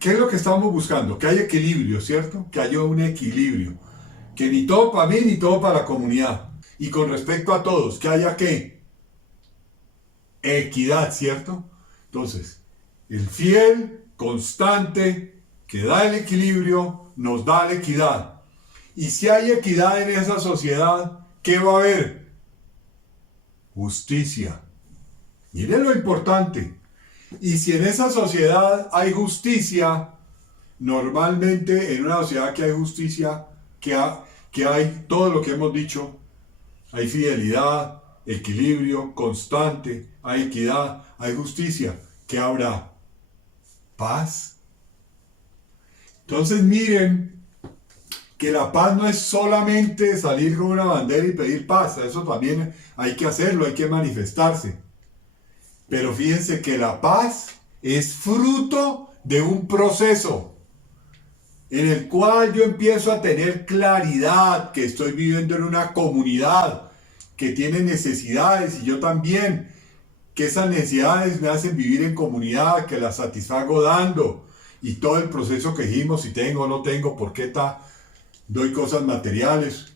¿qué es lo que estamos buscando? Que haya equilibrio, ¿cierto? Que haya un equilibrio. Que ni todo para mí ni todo para la comunidad. Y con respecto a todos, que haya ¿qué? Equidad, ¿cierto? Entonces, el fiel, constante, que da el equilibrio, nos da la equidad. Y si hay equidad en esa sociedad, ¿qué va a haber? Justicia. Miren lo importante. Y si en esa sociedad hay justicia, normalmente en una sociedad que hay justicia, que hay todo lo que hemos dicho, hay fidelidad, equilibrio constante, hay equidad, hay justicia, ¿qué habrá? Paz. Entonces miren que la paz no es solamente salir con una bandera y pedir paz, eso también hay que hacerlo, hay que manifestarse. Pero fíjense que la paz es fruto de un proceso en el cual yo empiezo a tener claridad que estoy viviendo en una comunidad que tiene necesidades y yo también, que esas necesidades me hacen vivir en comunidad, que las satisfago dando y todo el proceso que dijimos, si tengo o no tengo, por qué doy cosas materiales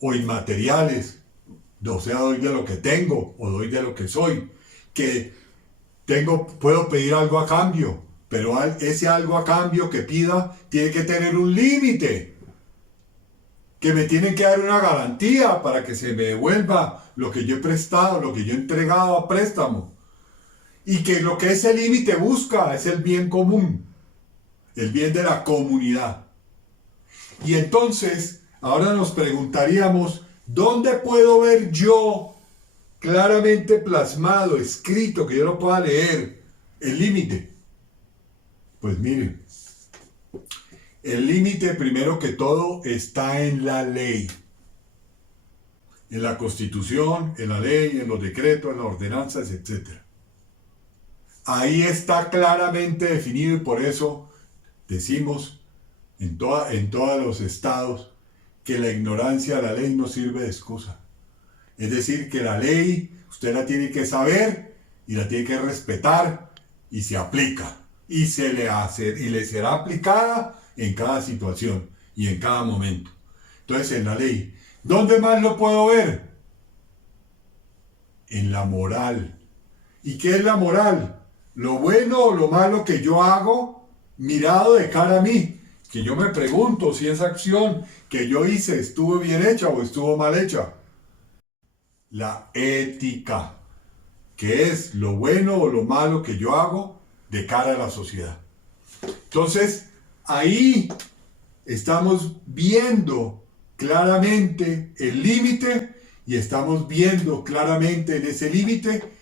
o inmateriales, o sea, doy de lo que tengo o doy de lo que soy, que puedo pedir algo a cambio, pero ese algo a cambio que pida tiene que tener un límite, que me tienen que dar una garantía para que se me devuelva lo que yo he prestado, lo que yo he entregado a préstamo, y que lo que ese límite busca es el bien común, el bien de la comunidad. Y entonces, ahora nos preguntaríamos, ¿dónde puedo ver yo claramente plasmado, escrito, que yo lo pueda leer, el límite? Pues miren, el límite primero que todo está en la ley, en la Constitución, en la ley, en los decretos, en las ordenanzas, etc. Ahí está claramente definido y por eso decimos en todos los estados que la ignorancia de la ley no sirve de excusa. Es decir, que la ley usted la tiene que saber y la tiene que respetar y se aplica. Y le será aplicada en cada situación y en cada momento. Entonces, en la ley. ¿Dónde más lo puedo ver? En la moral. ¿Y qué es la moral? Lo bueno o lo malo que yo hago mirado de cara a mí. Que yo me pregunto si esa acción que yo hice estuvo bien hecha o estuvo mal hecha. La ética, que es lo bueno o lo malo que yo hago de cara a la sociedad. Entonces, ahí estamos viendo claramente el límite y estamos viendo claramente en ese límite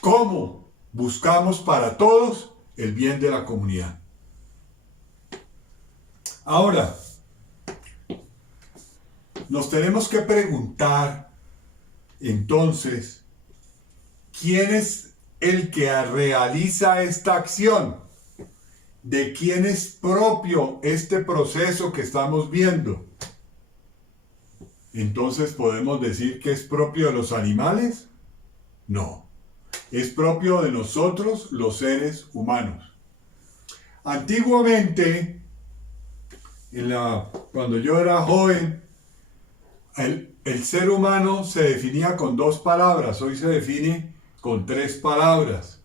cómo buscamos para todos el bien de la comunidad. Ahora, nos tenemos que preguntar entonces, ¿quién es el que realiza esta acción? ¿De quién es propio este proceso que estamos viendo? Entonces, ¿podemos decir que es propio de los animales? No. Es propio de nosotros, los seres humanos. Antiguamente, cuando yo era joven, el ser humano se definía con 2 palabras, hoy se define con 3 palabras.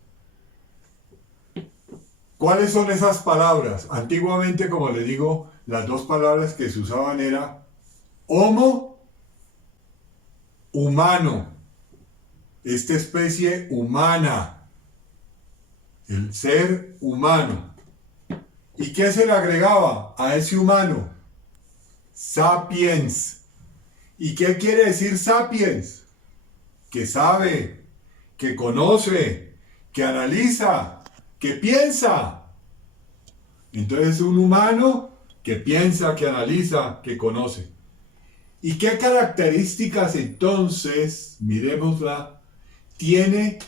¿Cuáles son esas palabras? Antiguamente, como les digo, las 2 palabras que se usaban era homo, humano, esta especie humana, el ser humano. ¿Y qué se le agregaba a ese humano? Sapiens. ¿Y qué quiere decir sapiens? Que sabe, que conoce, que analiza, que piensa. Entonces un humano que piensa, que analiza, que conoce. ¿Y qué características entonces, miremosla, tiene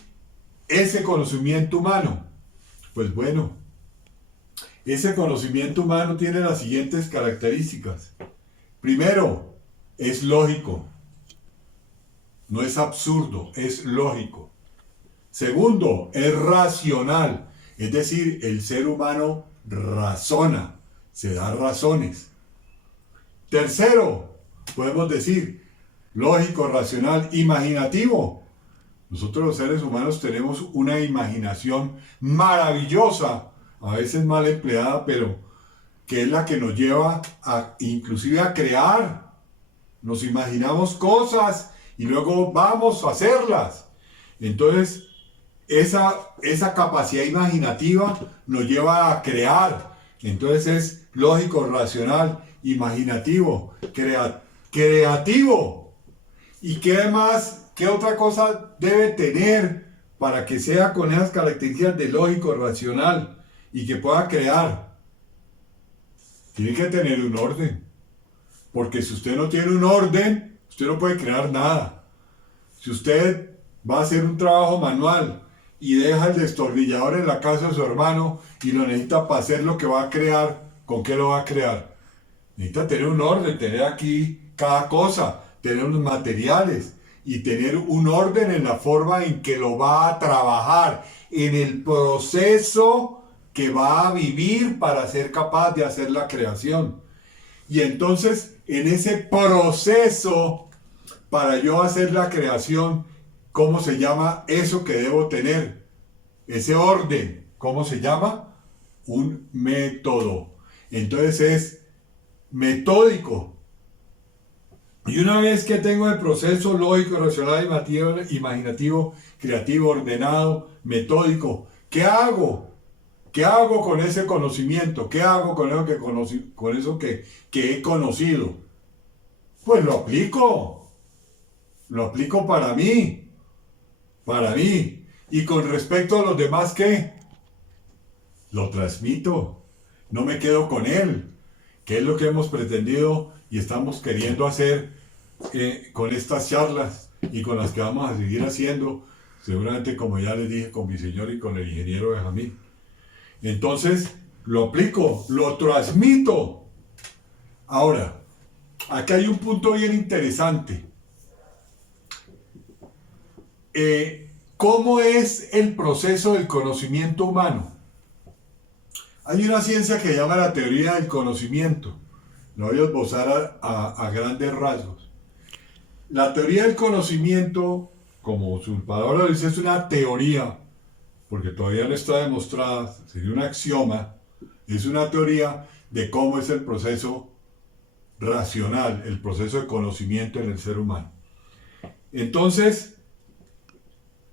ese conocimiento humano? Pues bueno, ese conocimiento humano tiene las siguientes características. Primero, es lógico. No es absurdo, es lógico. Segundo, es racional. Es decir, el ser humano razona, se da razones. Tercero, podemos decir, lógico, racional, imaginativo. Nosotros los seres humanos tenemos una imaginación maravillosa, a veces mal empleada, pero que es la que nos lleva inclusive a crear. Nos imaginamos cosas y luego vamos a hacerlas. Entonces, esa capacidad imaginativa nos lleva a crear. Entonces es lógico, racional, imaginativo, creativo. ¿Y qué más? ¿Qué otra cosa debe tener para que sea con esas características de lógico, racional y que pueda crear? Tiene que tener un orden. Porque si usted no tiene un orden, usted no puede crear nada. Si usted va a hacer un trabajo manual y deja el destornillador en la casa de su hermano y lo necesita para hacer lo que va a crear, ¿con qué lo va a crear? Necesita tener un orden, tener aquí cada cosa, tener unos materiales y tener un orden en la forma en que lo va a trabajar, en el proceso que va a vivir para ser capaz de hacer la creación. Y entonces, en ese proceso, para yo hacer la creación, ¿cómo se llama eso que debo tener? Ese orden, ¿cómo se llama? Un método. Entonces es metódico. Y una vez que tengo el proceso lógico, racional, imaginativo, creativo, ordenado, metódico, ¿qué hago? ¿Qué hago con ese conocimiento? ¿Qué hago con eso que he conocido? Pues lo aplico. Lo aplico para mí. Para mí. Y con respecto a los demás, ¿qué? Lo transmito. No me quedo con él. ¿Qué es lo que hemos pretendido y estamos queriendo hacer con estas charlas y con las que vamos a seguir haciendo? Seguramente, como ya les dije, con mi señor y con el ingeniero Benjamín. Entonces, lo aplico, lo transmito. Ahora, aquí hay un punto bien interesante. ¿Cómo es el proceso del conocimiento humano? Hay una ciencia que se llama la teoría del conocimiento. Lo voy a esbozar a grandes rasgos. La teoría del conocimiento, como su palabra dice, es una teoría, porque todavía no está demostrada, sería un axioma, es una teoría de cómo es el proceso racional, el proceso de conocimiento en el ser humano. Entonces,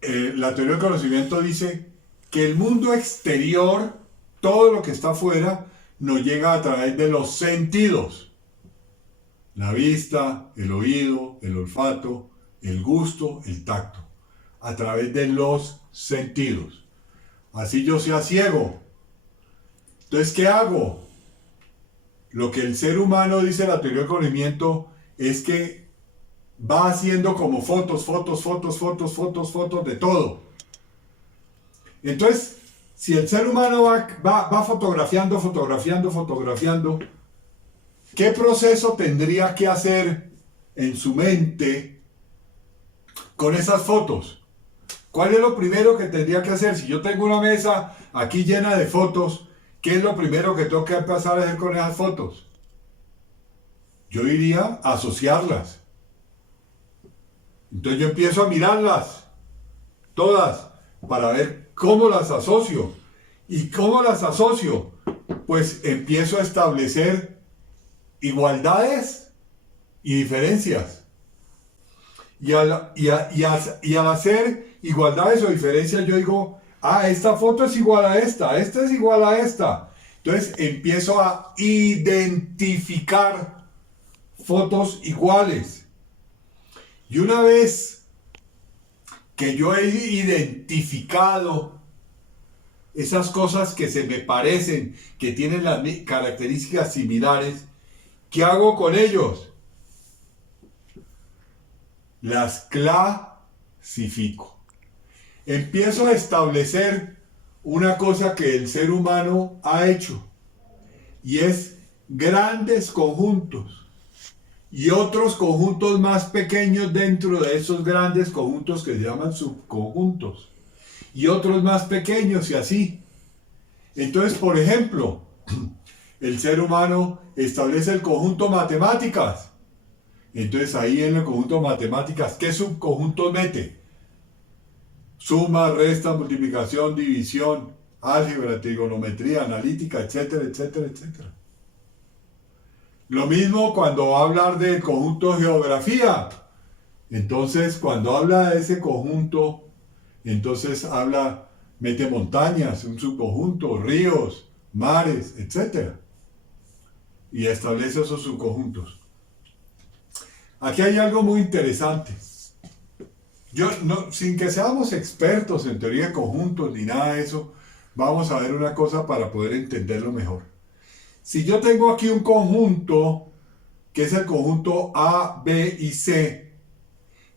la teoría del conocimiento dice que el mundo exterior, todo lo que está afuera, nos llega a través de los sentidos. La vista, el oído, el olfato, el gusto, el tacto. A través de los sentidos. Así yo sea ciego. Entonces, ¿qué hago? Lo que el ser humano, dice la teoría del conocimiento, es que va haciendo como fotos de todo. Entonces, si el ser humano va fotografiando, ¿qué proceso tendría que hacer en su mente con esas fotos? ¿Cuál es lo primero que tendría que hacer? Si yo tengo una mesa aquí llena de fotos, ¿qué es lo primero que tengo que empezar a hacer con esas fotos? Yo diría asociarlas. Entonces yo empiezo a mirarlas, todas, para ver cómo las asocio. ¿Y cómo las asocio? Pues empiezo a establecer igualdades y diferencias. Y al hacer igualdades o diferencias, yo digo, esta foto es igual a esta es igual a esta. Entonces empiezo a identificar fotos iguales. Y una vez que yo he identificado esas cosas que se me parecen, que tienen las características similares, ¿qué hago con ellos? Las clasifico. Empiezo a establecer una cosa que el ser humano ha hecho, y es grandes conjuntos y otros conjuntos más pequeños dentro de esos grandes conjuntos que se llaman subconjuntos, y otros más pequeños y así. Entonces, por ejemplo, el ser humano establece el conjunto matemáticas. Entonces ahí en el conjunto matemáticas, ¿qué subconjuntos mete? Suma, resta, multiplicación, división, álgebra, trigonometría, analítica, etcétera, etcétera, etcétera. Lo mismo cuando va a hablar del conjunto geografía. Entonces, cuando habla de ese conjunto, entonces mete montañas, un subconjunto, ríos, mares, etcétera. Y establece esos subconjuntos. Aquí hay algo muy interesante. Sin que seamos expertos en teoría de conjuntos ni nada de eso, vamos a ver una cosa para poder entenderlo mejor. Si yo tengo aquí un conjunto, que es el conjunto A, B y C,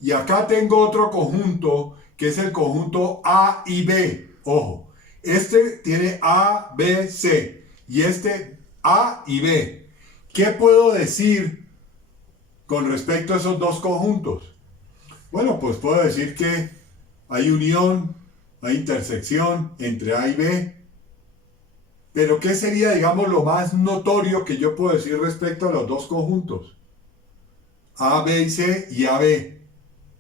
y acá tengo otro conjunto, que es el conjunto A y B, ojo, este tiene A, B, C, y este A y B. ¿Qué puedo decir con respecto a esos dos conjuntos? Bueno, pues puedo decir que hay unión, hay intersección entre A y B. Pero ¿qué sería, digamos, lo más notorio que yo puedo decir respecto a los dos conjuntos? A, B y C y AB,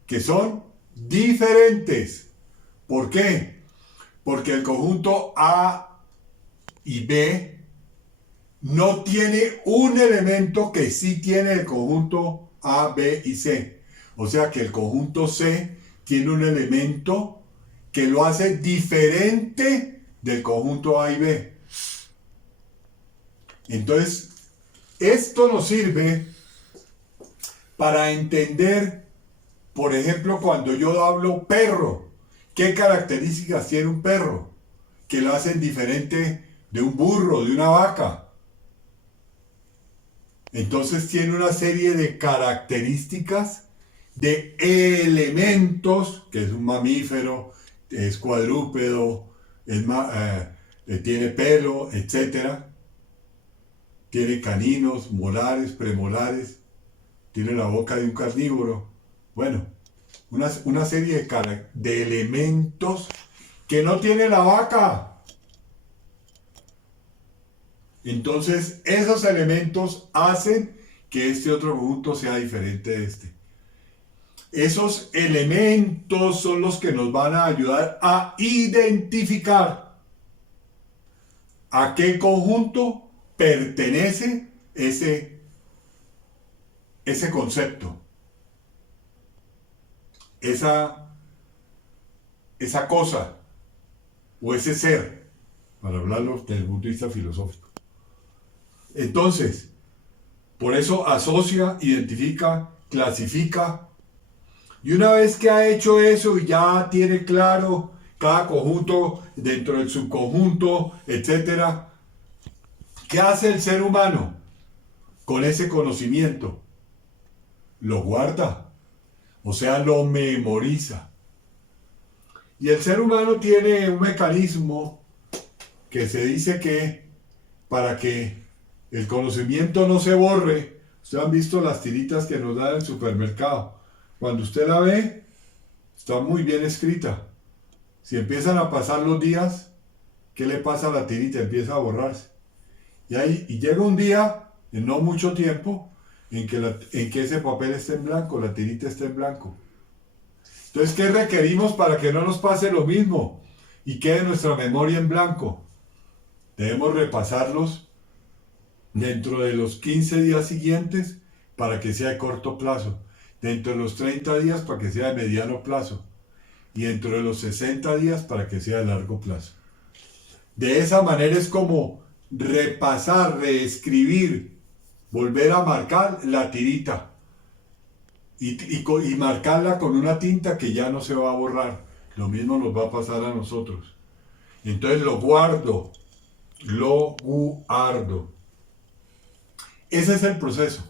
que son diferentes. ¿Por qué? Porque el conjunto A y B no tiene un elemento que sí tiene el conjunto A, B y C. O sea que el conjunto C tiene un elemento que lo hace diferente del conjunto A y B. Entonces, esto nos sirve para entender, por ejemplo, cuando yo hablo perro, ¿qué características tiene un perro que lo hacen diferente de un burro, de una vaca? Entonces tiene una serie de características, de elementos, que es un mamífero, es cuadrúpedo, tiene pelo, etcétera. Tiene caninos, molares, premolares, tiene la boca de un carnívoro. Bueno, una serie de elementos que no tiene la vaca. Entonces, esos elementos hacen que este otro conjunto sea diferente de este. Esos elementos son los que nos van a ayudar a identificar a qué conjunto pertenece ese concepto, esa cosa o ese ser, para hablarlo desde el punto de vista filosófico. Entonces, por eso asocia, identifica, clasifica, y una vez que ha hecho eso y ya tiene claro cada conjunto dentro del subconjunto, etcétera, ¿qué hace el ser humano con ese conocimiento? Lo guarda, o sea, lo memoriza. Y el ser humano tiene un mecanismo que se dice que para que el conocimiento no se borre, ustedes han visto las tiritas que nos dan en el supermercado. Cuando usted la ve, está muy bien escrita. Si empiezan a pasar los días, ¿qué le pasa a la tirita? Empieza a borrarse. Y llega un día, en no mucho tiempo, en que ese papel esté en blanco, la tirita esté en blanco. Entonces, ¿qué requerimos para que no nos pase lo mismo y quede nuestra memoria en blanco? Debemos repasarlos dentro de los 15 días siguientes para que sea de corto plazo, dentro de los 30 días para que sea de mediano plazo y dentro de los 60 días para que sea de largo plazo. De esa manera es como repasar, reescribir, volver a marcar la tirita y marcarla con una tinta que ya no se va a borrar. Lo mismo nos va a pasar a nosotros. Entonces lo guardo. Ese es el proceso.